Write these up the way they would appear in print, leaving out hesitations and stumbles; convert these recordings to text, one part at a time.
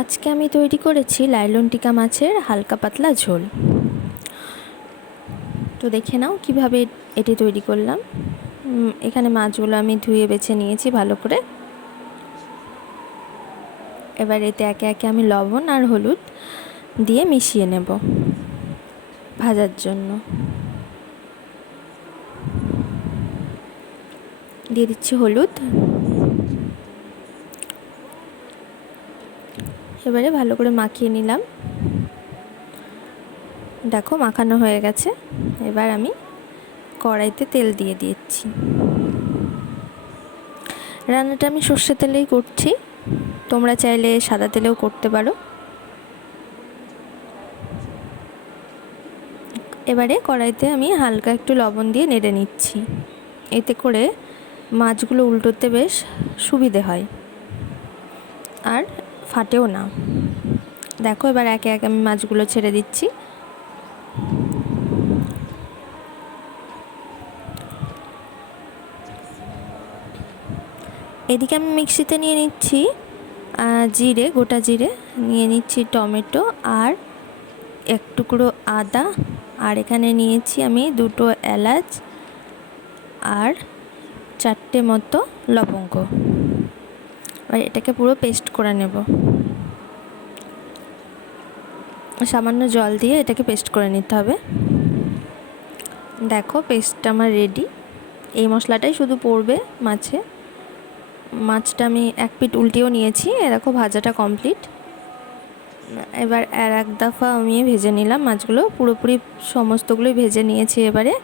আজকে আমি তৈরি করেছি লাইলনটিকা মাছের হালকা পাতলা ঝোল। তো দেখে নাও কিভাবে এটি তৈরি করলাম। এখানে মাছগুলো আমি ধুয়ে বেছে নিয়েছি ভালো করে। এবার এতে একে একে আমি লবণ আর হলুদ দিয়ে মিশিয়ে নেব ভাজার জন্য। দিয়ে দিচ্ছি হলুদ। এবারে ভালো করে মাখিয়ে নিলাম। দেখো মাখানো হয়ে গেছে। এবার আমি কড়াইতে তেল দিয়ে দিচ্ছি। রান্নাটা আমি সর্ষে তেলেই করছি, তোমরা চাইলে সাদা তেলেও করতে পারো। এবারে কড়াইতে আমি হালকা একটু লবণ দিয়ে নেড়ে নিচ্ছি, এতে করে মাছগুলো উল্টোতে বেশ সুবিধে হয় আর ফাটেও না। দেখো এবার একে একে আমি মাছগুলো ছেড়ে দিচ্ছি। এদিকে আমি মিক্সিতে নিয়ে নিচ্ছি জিরে, গোটা জিরে নিয়ে নিচ্ছি, টমেটো আর এক টুকরো আদা, আর এখানে নিয়েছি আমি দুটো এলাচ আর 4টে মতো লবঙ্গ। আর এটাকে পুরো পেস্ট করে নেব। সামান্য জল দিয়ে এটাকে পেস্ট করে নিতে হবে। দেখো পেস্টটা আমার রেডি। এই মশলাটাই শুধু পড়বে মাছে। মাছটা আমি এক পিঠ উল্টিয়েও নিয়েছি, দেখো ভাজাটা কমপ্লিট। এবার আর এক দফা আমি ভেজে নিলাম মাছগুলো, পুরোপুরি সমস্তগুলোই ভেজে নিয়েছি এবারে।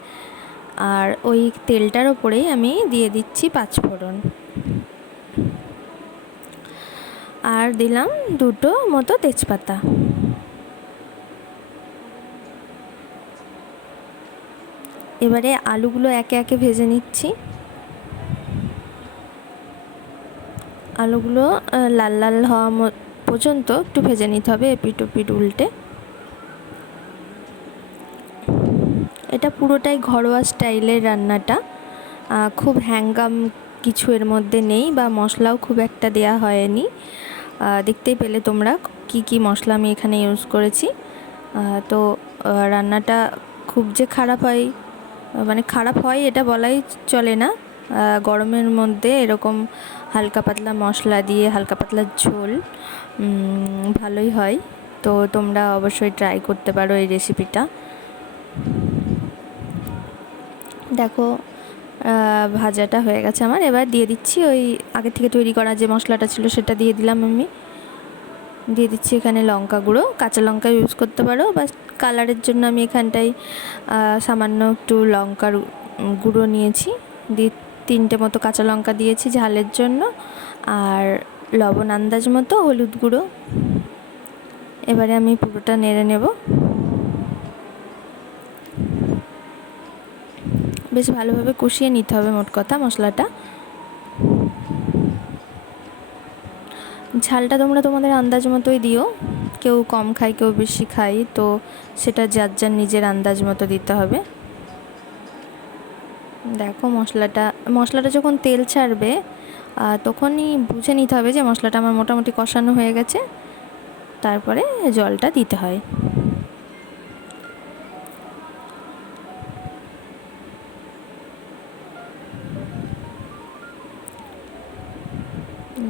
আর ওই তেলটার ওপরেই আমি দিয়ে দিচ্ছি 5 ফোড়ন, আর দিলাম দুটো মতো তেজপাতা। এবারে আলুগুলো একে একে ভেজে নিচ্ছি। আলুগুলো লাল লাল হওয়া পর্যন্ত একটু ভেজে নিতে হবে, এপিট ওপিট উল্টে। এটা পুরোটাই ঘরোয়া স্টাইলের রান্নাটা, খুব হ্যাঙ্গাম কিছু এর মধ্যে নেই, বা মশলাও খুব একটা দেয়া হয়নি। দেখতেই পেলে তোমরা কি কি মশলা আমি এখানে ইউজ করেছি। তো রান্নাটা খুব যে খারাপ হয়, মানে খারাপ হয় এটা বলাই চলে না। গরমের মধ্যে এরকম হালকা পাতলা মশলা দিয়ে হালকা পাতলা ঝোল ভালোই হয়। তো তোমরা অবশ্যই ট্রাই করতে পারো এই রেসিপিটা। দেখো ভাজাটা হয়ে গেছে আমার। এবার দিয়ে দিচ্ছি ওই আগে থেকে তৈরি করা যে মশলাটা ছিল সেটা দিয়ে দিলাম আমি। দিয়ে দিচ্ছি এখানে লঙ্কা গুঁড়ো, কাঁচা লঙ্কা ইউজ করতে পারো, বা কালারের জন্য আমি এখানটায় সামান্য একটু লঙ্কার গুঁড়ো নিয়েছি। দিয়ে 3টে মতো কাঁচা লঙ্কা দিয়েছি ঝালের জন্য, আর লবণ আন্দাজ মতো, হলুদ গুঁড়ো। এবারে আমি পুরোটা নেড়ে নেব। বেশ ভালোভাবে কষিয়ে নিতে হবে মোট কথা মশলাটা। ঝালটা তোমরা তোমাদের আন্দাজ মতোই দিও, কেউ কম খায় কেউ বেশি খায়, তো সেটা যার যার নিজের আন্দাজ মতো দিতে হবে। দেখো মশলাটা যখন তেল ছাড়বে তখনই বুঝে নিতে হবে যে মশলাটা আমার মোটামুটি কষানো হয়ে গেছে, তারপরে জলটা দিতে হয়।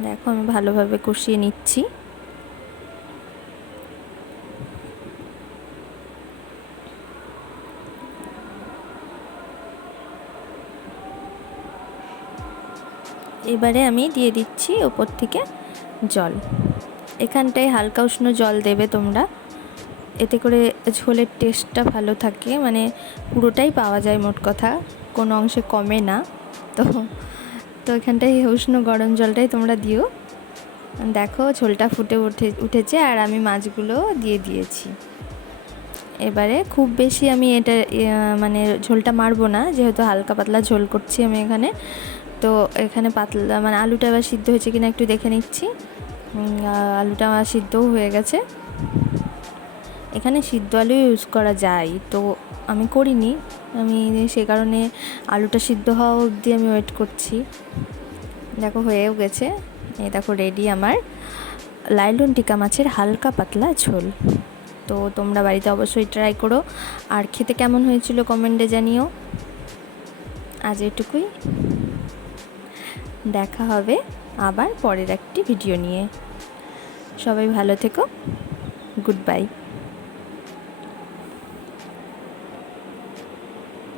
দেখো আমি ভালোভাবে কষিয়ে নিচ্ছি। এবারে আমি দিয়ে দিচ্ছি ওপর থেকে জল। এখানটায় হালকা উষ্ণ জল দেবে তোমরা, এতে করে ঝোলের টেস্টটা ভালো থাকে, মানে পুরোটাই পাওয়া যায় মোট কথা, কোনো অংশে কমে না। তো এখানটায় উষ্ণ গরম জলটাই তোমরা দিও। দেখো ঝোলটা ফুটে উঠেছে আর আমি মাছগুলো দিয়ে দিয়েছি। এবারে খুব বেশি আমি এটা মানে ঝোলটা মারবো না, যেহেতু হালকা পাতলা ঝোল করছি আমি এখানে। তো এখানে পাতলা মানে আলুটা এবার সিদ্ধ হয়েছে কিনা একটু দেখে নিচ্ছি। আলুটা আমার সিদ্ধও হয়ে গেছে। এখানে সিদ্ধ আলু ইউজ করা যায়, তো আমি করিনি, আমি সে কারণে আলুটা সিদ্ধ হওয়া অবধি আমি ওয়েট করছি। দেখো হয়েও গেছে, এই দেখো রেডি আমার লাইলনটিকা মাছের হালকা পাতলা ঝোল। তো তোমরা বাড়িতে অবশ্যই ট্রাই করো, আর খেতে কেমন হয়েছিল কমেন্টে জানিও। আজ এটুকুই, দেখা হবে আবার পরের একটি ভিডিও নিয়ে। সবাই ভালো থেকো, গুড বাই।